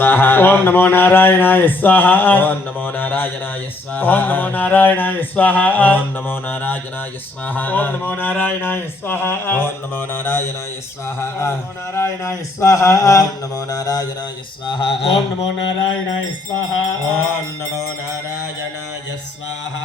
ओम नमो नारायणाय स्वाहा ओम नमो नारायणाय स्वाहा ओम नमो नारायणाय स्वाहा ओम नमो नारायणाय स्वाहा ओम नमो नारायणाय स्वाहा ओम नमो नारायणाय स्वाहा ओम नमो नारायणाय स्वाहा ओम नमो नारायणाय स्वाहा ओम नमो नारायणाय स्वाहा ओम नमो नारायणाय स्वाहा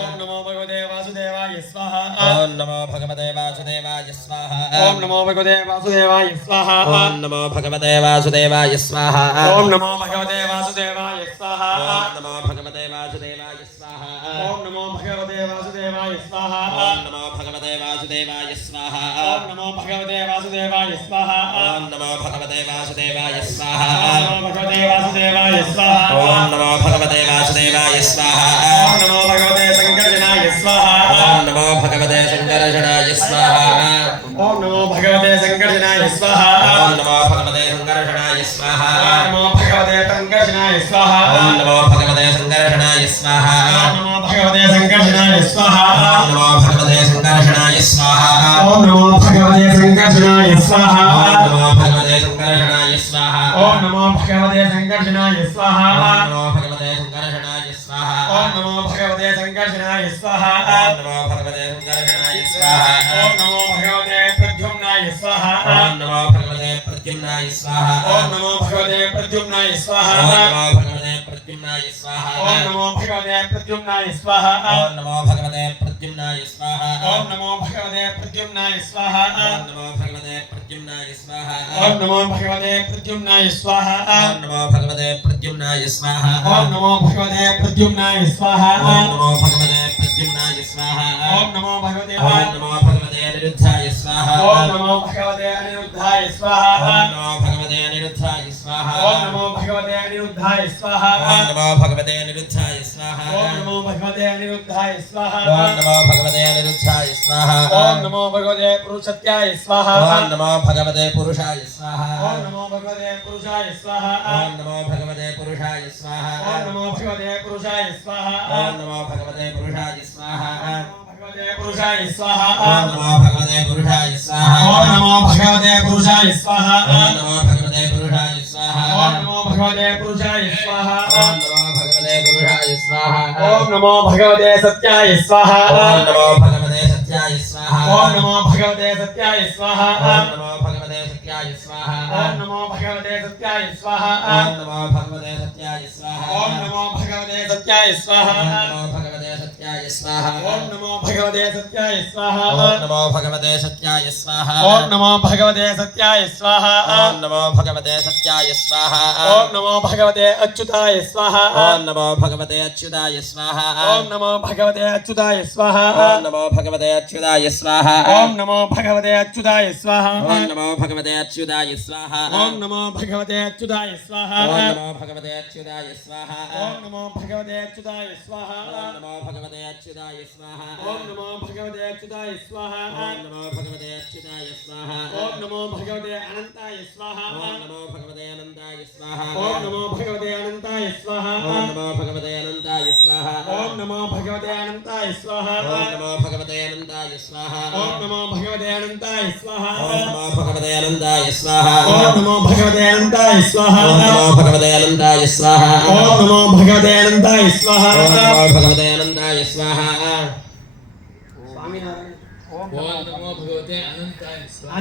ओम नमो भगवते वासुदेवाय स्वाहा ओम नमो भगवते वासुदेवाय स्वाहा ओम नमो भगवते वासुदेवाय स्वाहा ओम नमो भगवते वासुदेवाय स्वाहा ओम नमो भगवते वासुदेवाय स्वाहा ओम नमो भगवते वासुदेवाय स्वाहा ओम नमो भगवते वासुदेवाय स्वाहा ओम नमो भगवते वासुदेवाय स्वाहा ओम नमो भगवते वासुदेवाय स्वाहा ओम नमो भगवते वासुदेवाय स्वाहा ओम नमो भगवते वासुदेवाय स्वाहा ओम नमो भगवते वासुदेवाय स्वाहा ओम नमो भगवते शंकरजनाय स्वाहा ओम नमो भगवते शंकरजनाय स्वाहा ओम नमो भगवते शंकरजनाय स्वाहा ओम नमो भगवते शंकरजनाय स्वाहा ओम नमो भगवते शंकरजनाय स्वाहा ओम नमो भगवते शंकरजनाय स्वाहा ओम नमो भगवते शंकरजनाय स्वाहा ओम नमो भगवते शंकरजनाय स्वाहा ओम नमो भगवते शंकरजनाय स्वाहा ओम नमो भगवते शंकरजनाय स्वाहा ओम नमो भगवते शंकरजनाय स्वाहा ओम नमो भगवते शंकरजनाय स्वाहा ओम नमो भगवते शंकरजनाय स्वाहा ओम नमो भगवते शंकरजनाय स्वाहा ओम नमो भगवते प्रद्युम्नाय स्वाहा ओम नमो भगवते प्रद्युम्नाय स्वाहा ओम नमो भगवते प्रद्युम्नाय स्वाहा ओम नमो भगवते प्रद्युम्नाय स्वाहा ओम नमो भगवते प्रद्युम्नाय स्वाहा ओम नमो भगवते प्रद्युम्नाय स्वाहा ओम नमो भगवते प्रद्युम्नाय स्वाहा ओम नमो भगवते प्रद्युम्नाय स्वाहा ओम नमो भगवते प्रद्युम्नाय स्वाहा ओम नमो भगवते प्रद्युम्नाय स्वाहा ओम नमो भगवते प्रद्युम्नाय स्वाहा ओम नमो भगवते प्रद्युम्नाय स्वाहा ओम नमो भगवते ओम नमो भगवते अनिरुद्धाय स्वाहा ओम नमो भगवते अनिरुद्धाय स्वाहा ओम नमो भगवते अनिरुद्धाय स्वाहा ओम नमो भगवते अनिरुद्धाय स्वाहा ओम नमो भगवते अनिरुद्धाय स्वाहा ओम नमो भगवते अनिरुद्धाय स्वाहा ओम नमो भगवते अनिरुद्धाय स्वाहा ओम नमो भगवते पुरुषत्याय स्वाहा ओम नमो भगवते पुरुषाय स्वाहा ओम नमो भगवते पुरुषाय स्वाहा ओम नमो भगवते पुरुषाय स्वाहा ओम नमो भगवते पुरुषाय स्वाहा ओम नमो भगवते पुरुषाय स्वाहा भगवते पुरुषाय स्वाहा ओम नमो भगवते पुरुषाय स्वाहा ओम नमो भगवते पुरुषाय स्वाहा ओम नमो भगवते पुरुषाय स्वाहा ओम नमो भगवते पुरुषाय स्वाहा ओम नमो भगवते पुरुषाय स्वाहा ओम नमो भगवते सत्याय स्वाहा ओम नमो भगवते सत्याय स्वाहा ओम नमो भगवते सत्याय स्वाहा ओम नमो भगवते सत्याय स्वाहा ओम नमो भगवते सत्याय स्वाहा ओम नमो भगवते सत्याय स्वाहा ओम नमो भगवते सत्याय स्वाहा ओम नमो भगवते सत्याय स्वाहा ओम नमो भगवते सत्याय स्वाहा ओम नमो भगवते सत्याय स्वाहा ओम नमो भगवते सत्याय स्वाहा ओम नमो भगवते अच्युताय स्वाहा ओम नमो भगवते अच्युताय स्वाहा ओम नमो भगवते अच्युताय स्वाहा ओम नमो भगवते अच्युताय स्वाहा ओम नमो भगवते अच्युताय स्वाहा ओम नमो भगवते अच्युताय स्वाहा ओम नमो भगवते अच्युताय स्वाहा ओम नमो भगवते अच्युताय स्वाहा ओम नमो भगवते अच्युताय स्वाहा ओम नमो भगवते अच्युताय स्वाहा ओम नमो भगवते अच्युताय स्वाहा ओम नमो भगवते अच्युताय स्वाहा ओम नमो भगवते अनंताय स्वाहा ओम नमो भगवते अनंताय स्वाहा ओम नमो भगवते अनंताय स्वाहा ओम नमो भगवते अनंताय स्वाहा ओम नमो भगवते अनंताय स्वाहा ओम नमो भगवते अनंताय स्वाहा ओम नमो भगवते अनंताय स्वाहा ओम नमो भगवते अनंताय स्वाहा ओम नमो भगवते अनंताय स्वाहा ओम नमो भगवते अनंताय स्वाहा ओम नमो भगवते अनंताय स्वाहा ओम नमो भगवते अनंताय स्वाहा ओम नमो भगवते अनंताय स्वाहा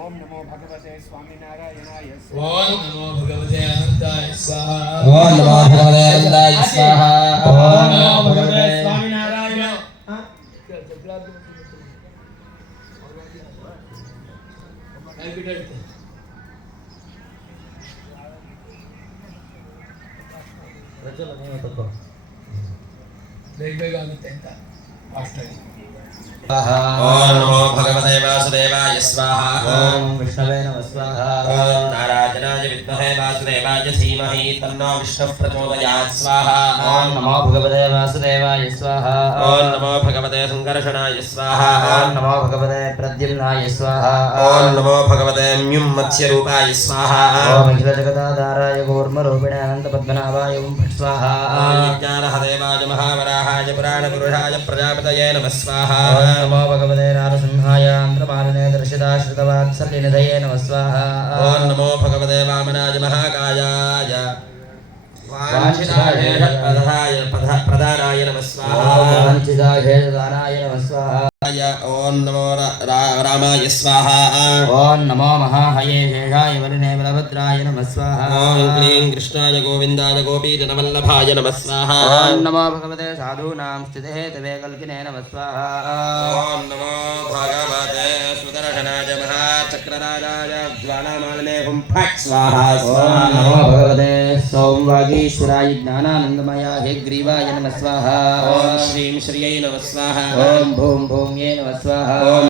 ओम नमो भगवते स्वामीनारायणाय स्वाहा ओम नमो भगवते अनंताय स्वाहा ओम नमो भगवते अनंताय स्वाहा ओम नमो भगवते स्वामीनारायण ಬೇಗ ಆಗುತ್ತೆ ಅಂತ ಅಷ್ಟೇ ओम नमो भगवते वासुदेवाय स्वाहा ओम विष्णवे नमः स्वाहा ओम नारायणाय विद्महे वासुदेवाय धीमहि तन्नो विष्णुः प्रचोदयात् स्वाहा ओम नमो भगवते वासुदेवाय स्वाहा ओम नमो भगवते संकर्षणाय स्वाहा ओम नमो भगवते प्रद्युम्नाय स्वाहा ओम नमो भगवते म्युम्मत्स्यरूपाय स्वाहा ओम अखिलजगदाधाराय कूर्मरूपिणे अनन्तपद्मनाभाय ओम फट् स्वाहा ओम ज्ञानहदेवाय महावराहाय पुराणपुरुषाय प्रजापतये नमः स्वाहा नमो भगवते नारसिंहाय आंध्रमालिने दर्श श्रिताश्रितवात्सल्यनिधये नमः स्वाहा ॐ नमो भगवते वामनाय महाकायाय वाञ्छिताय प्रधानाय नमः स्वाहा वाञ्छिताशेषदानाय नमः स्वाहा ॐ नमो रामाय स्वाहा ॐ नमो महाहये शेषाय वरुणे बलभद्राय नमः स्वाहा ॐ क्लीं कृष्णाय गोविन्दाय गोपीजनवल्लभाय नमः स्वाहा ॐ नमो भगवते साधूनां स्थिते तवे कल्किने नमः स्वाहा ॐ नमो भगवते सुदर्शनाय महाचक्रराजाय ज्वालामालिने हुं फट् स्वाहा ॐ नमो भगवते सौम्वागीश्वराय ज्ञानानन्दमय हे ग्रीवाय नमः स्वाहा ॐ श्रीं श्रियै नमः स्वाहा ॐ भूं भूं ये नमः स्वाहा ॐ